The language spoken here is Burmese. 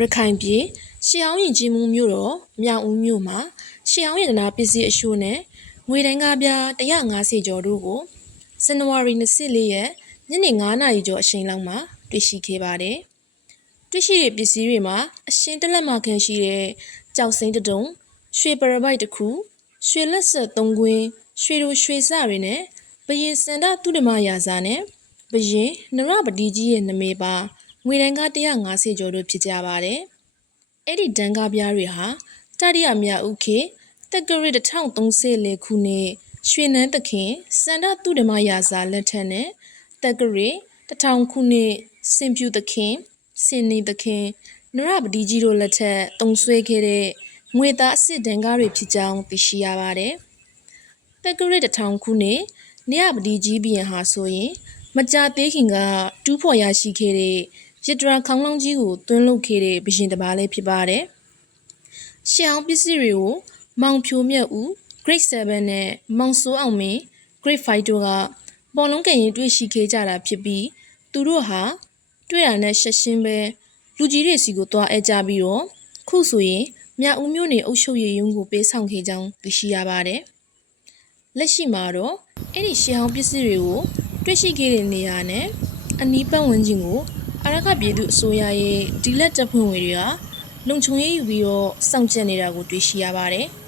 ရခိုင်ပြည်ရှေးဟောင်းယဉ်ကျေးမှုမြို့တော်မြောက်ဦးမြို့မှာရှေးဟောင်းရတနာပစ္စည်းအရှို့နဲ့ငွေတန်းကားပြား150ကျော်တို့ကိုဇန်နဝါရီ24ရက်ညနေ9နာရီကျော်အချိန်လောက်မှာတွေ့ရှိခဲ့ပါတယ်။တွေ့ရှိတဲ့ပစ္စည်းတွေမှာအရှင်းတလက်မခန့်ရှိတဲ့ကြောက်စိမ့်တစ်တုံရွှေပရပိုက်တစ်ခုရွှေလက်ဆက်3ကွင်းရွှေတို့ရွှေစတွေနဲ့ဘရင်စန္ဒသုဒ္ဓမရာဇာနဲ့ဘရင်နရပတိကြီးရဲ့နာမည်ပါငွေတန်းကား150ကျော်တို့ဖြစ်ကြပါတယ်။အဲ့ဒီတန်းကားပြားတွေဟာတတိယမြောက်ဦးခေတက္ကရာ1334ခုနှစ်ရွှေနန်းသခင်စန္ဒသုဒ္ဓမရာဇာလက်ထက်နဲ့တက္ကရာ1000ခုနှစ်စင်ပြူသခင်စင်နေသခင်နရပတိကြီးတို့လက်ထက်တုံဆွဲခဲ့တဲ့ငွေသားအစစ်တန်းကားတွေဖြစ်ကြောင်းသိရှိရပါတယ်။တက္ကရာ1000ခုနှစ်နရပတိကြီးဘုရင်ဟာဆိုရင်မကြာသေးခင်ကတူးဖော်ရရှိခဲ့တဲ့ရတရာခေါင်းလောင်းကြီးကိုသွင်းလုပ်ခဲ့တဲ့ဘုရင်တစ်ပါးလည်းဖြစ်ပါတယ်။ရှေးဟောင်းပစ္စည်းတွေကိုမောင်ဖြိုမြတ်ဦး Grade 7နဲ့မောင်စိုးအောင်မင်း Grade 5တို့ကပေါ်လုံးကရင်တွေ့ရှိခဲ့ကြတာဖြစ်ပြီးသူတို့ဟာတွေ့တာနဲ့ရှက်ရှင်းပဲလူကြီးတွေစီကိုသွားအဲကြပြီးတော့ခုဆိုရင်မြောက်ဦးမြို့နယ်အုပ်ချုပ်ရေးရုံးကိုပေးဆောင်ခဲ့ကြောင်းသိရှိရပါတယ်။လက်ရှိမှာတော့အဲ့ဒီရှေးဟောင်းပစ္စည်းတွေကိုတွေ့ရှိခဲ့တဲ့နေရာနဲ့အနီးပတ်ဝန်းကျင်ကိုအာရခပြည်သူအစိုးရရဲ့ဒီလက်တပ်ဖွဲ့ဝင်တွေကလုံခြုံရေးယူပြီးတော့စောင့်ကြပ်နေတာကိုတွေ့ရှိရပါတယ်။